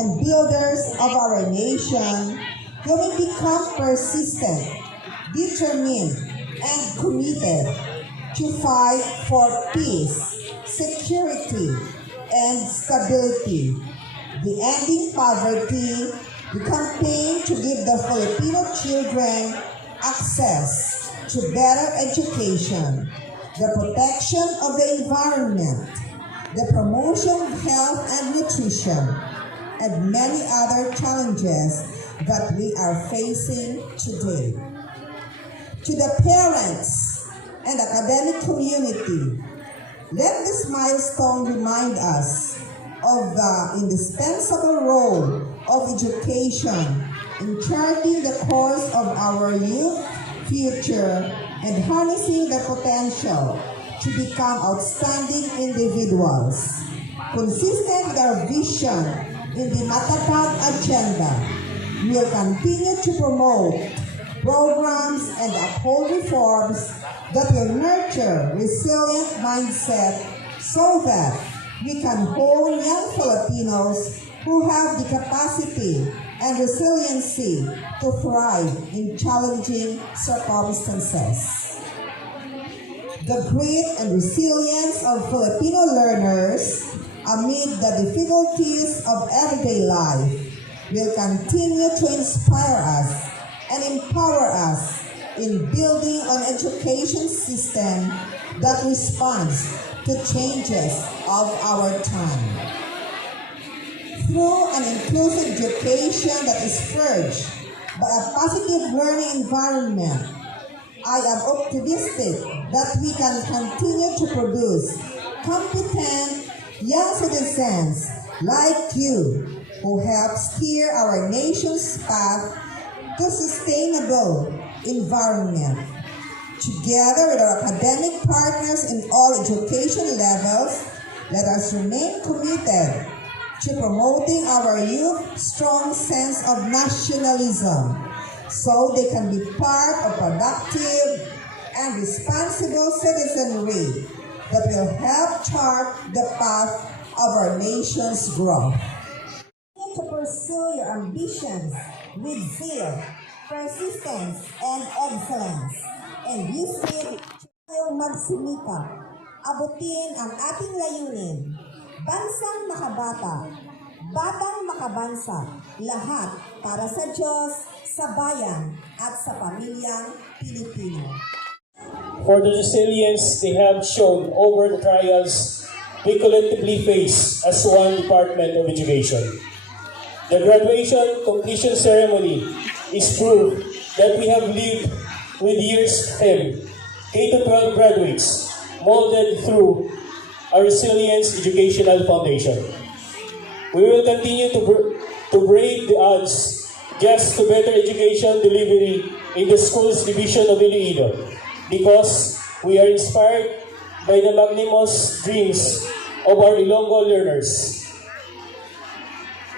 and builders of our nation, who will become persistent, determined, and committed to fight for peace, security, and stability, the ending poverty, the campaign to give the Filipino children access to better education, the protection of the environment, the promotion of health and nutrition, and many other challenges that we are facing today. To the parents and academic community, let this milestone remind us of the indispensable role of education in charting the course of our youth future and harnessing the potential to become outstanding individuals. Consistent with our vision in the Matatag Agenda, we will continue to promote programs and uphold reforms that will nurture resilient mindset so that we can hone young Filipinos who have the capacity and resiliency to thrive in challenging circumstances. The grit and resilience of Filipino learners amid the difficulties of everyday life will continue to inspire us and empower us in building an education system that responds to changes of our time. Through an inclusive education that is forged by a positive learning environment, I am optimistic that we can continue to produce competent young citizens like you who help steer our nation's path to sustainable environment. Together with our academic partners in all education levels, let us remain committed to promoting our youth's strong sense of nationalism so they can be part of productive and responsible citizenry that will help chart the path of our nation's growth. To pursue your ambitions with zeal, persistence, and excellence, and use it to magsimika, abutin ang ating layunin. Bansang makabata, batang makabansa, lahat para sa Diyos, sa bayan, at sa pamilyang Pilipino. For the resilience they have shown over the trials we collectively face as one Department of Education. The graduation completion ceremony is proof that we have lived with years of K-12 graduates molded through a resilience educational foundation. We will continue to brave the odds just to better education delivery in the schools division of Iloilo because we are inspired by the magnanimous dreams of our Ilonggo learners.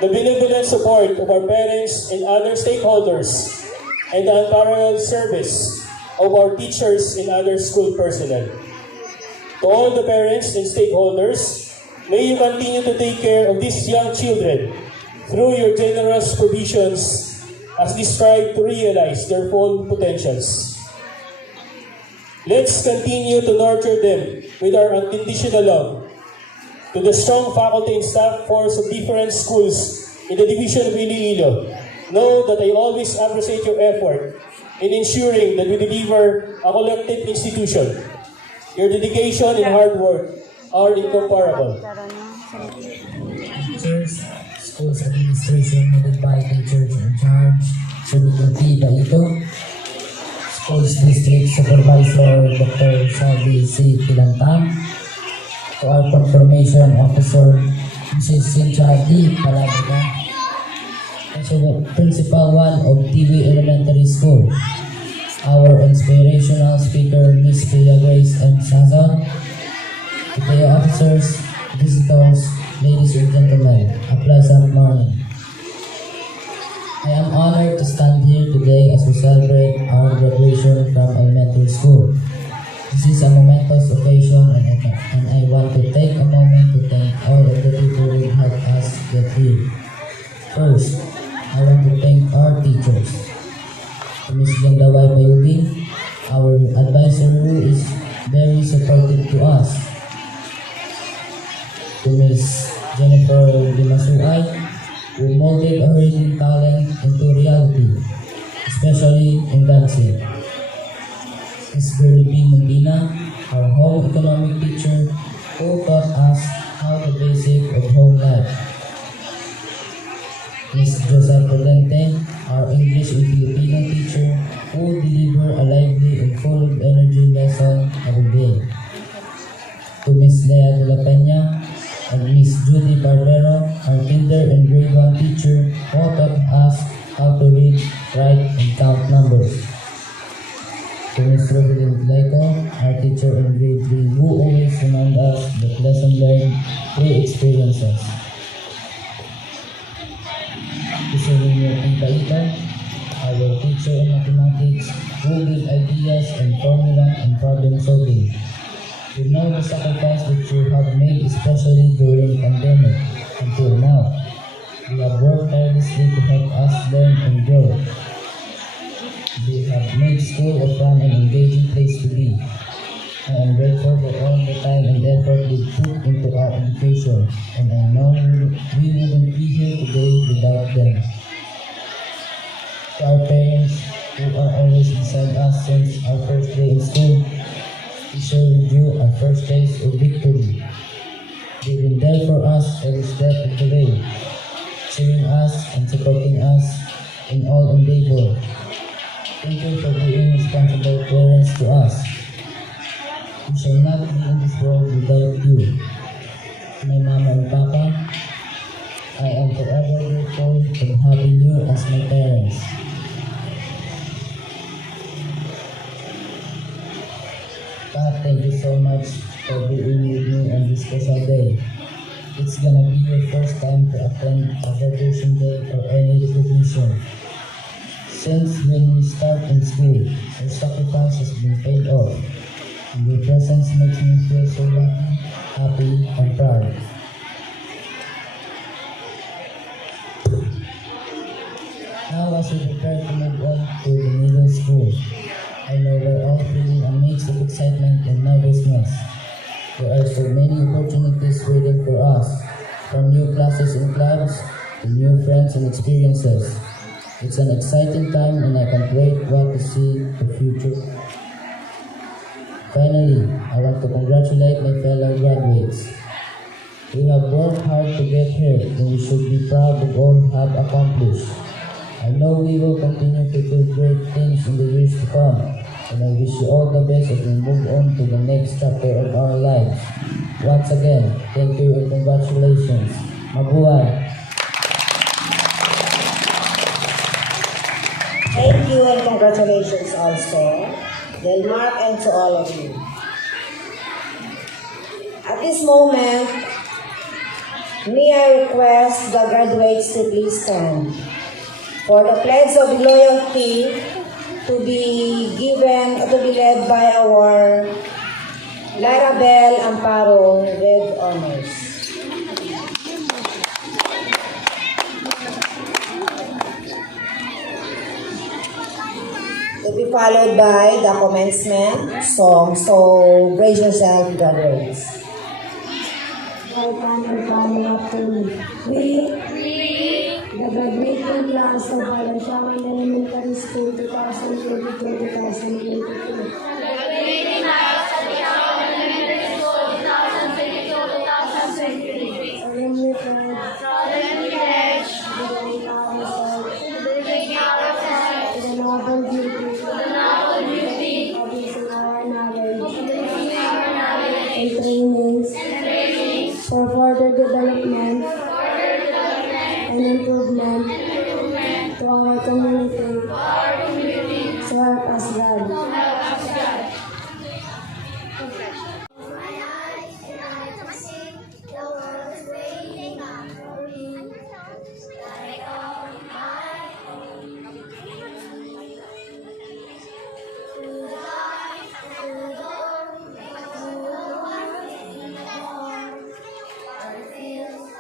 The benevolent support of our parents and other stakeholders and the unparalleled service of our teachers and other school personnel. To all the parents and stakeholders, may you continue to take care of these young children through your generous provisions as they strive to realize their full potentials. Let's continue to nurture them with our unconditional love. To the strong faculty and staff force of different schools in the Division of Iloilo, know that I always appreciate your effort in ensuring that we deliver a collective institution. Your dedication and hard work are incomparable. Teachers, schools administration headed by teachers in charge, Sir Daito, Schools District Supervisor Dr. Shelby C. Kilantang, to our Confirmation Officer Mrs. Cynthia D. Palabica, Principal 1 of TV Elementary School, our inspirational speaker, Ms. Pia Grace M. Sazon, the officers, visitors, ladies and gentlemen, a pleasant morning. I am honored to stand here today as we celebrate our graduation from elementary school. This is a momentous occasion and I want to take a moment to thank all of the people who helped us get here. First, I want to thank our teachers. To Ms. Glenda Y. Bayubing, our advisor who is very supportive to us. To Ms. Jennifer Dimasuay, who molded her hidden talent into reality, especially in dancing. Ms. Berly B. Mundina, our home economic teacher, who taught us how the basic of home life. Ms. Josa Prudente, our English and Filipino teacher, who deliver a lively and full of energy lesson every day. To Ms. Lea de la Peña and Ms. Judy Barbero, our kinder and grade 1 teacher, who taught us how to read, write, and count numbers. To Ms. Rosalyn Leco, our teacher in grade 3, who always remind us that lesson learned through experiences. To Serena Pintaita, our teacher in mathematics, who give ideas and formula and problem solving. We know the sacrifice that you have made, especially during pandemic until now. You have worked tirelessly to help us learn and grow. They have made school a fun and engaging place to be. I am grateful for all the time and effort they put into our education, and I know we wouldn't be here today without them. To our parents, who are always beside us since our first day in school, we share with you our first taste of victory. They've been there for us every step of the way, cheering us and supporting us in all endeavor. Thank you for being responsible parents to us. We shall not be in this world without you. My mama and papa, I am forever grateful for having you as my parents. God, thank you so much for being with me on this special day. It's gonna be your first time to attend a graduation day or any recognition. Since when we start in school, our sacrifice has been paid off, and your presence makes me feel so lucky, happy, and proud. Now as we prepare to move on to the middle school, I know we're all feeling a mix of excitement and nervousness. There are so many opportunities waiting for us, from new classes and clubs to new friends and experiences. It's an exciting time and I can't wait what to see the future. Finally, I want to congratulate my fellow graduates. We have worked hard to get here and we should be proud of all we have accomplished. I know we will continue to do great things in the years to come, and I wish you all the best as we move on to the next chapter of our lives. Once again, thank you and congratulations. Mabuhay! Thank you and congratulations also, Delmark, and to all of you. At this moment, may I request the graduates to please stand for the pledge of loyalty to be led by our Larabel Amparo with honors. To be followed by the commencement song. So brace yourself, graduates. We, the graduating class of Balansawan Elementary School 2022-2023. Solemnly pledge to the noble duty of using our knowledge and trainings for further development and improvement to our community. So help us God. Feels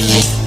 Thank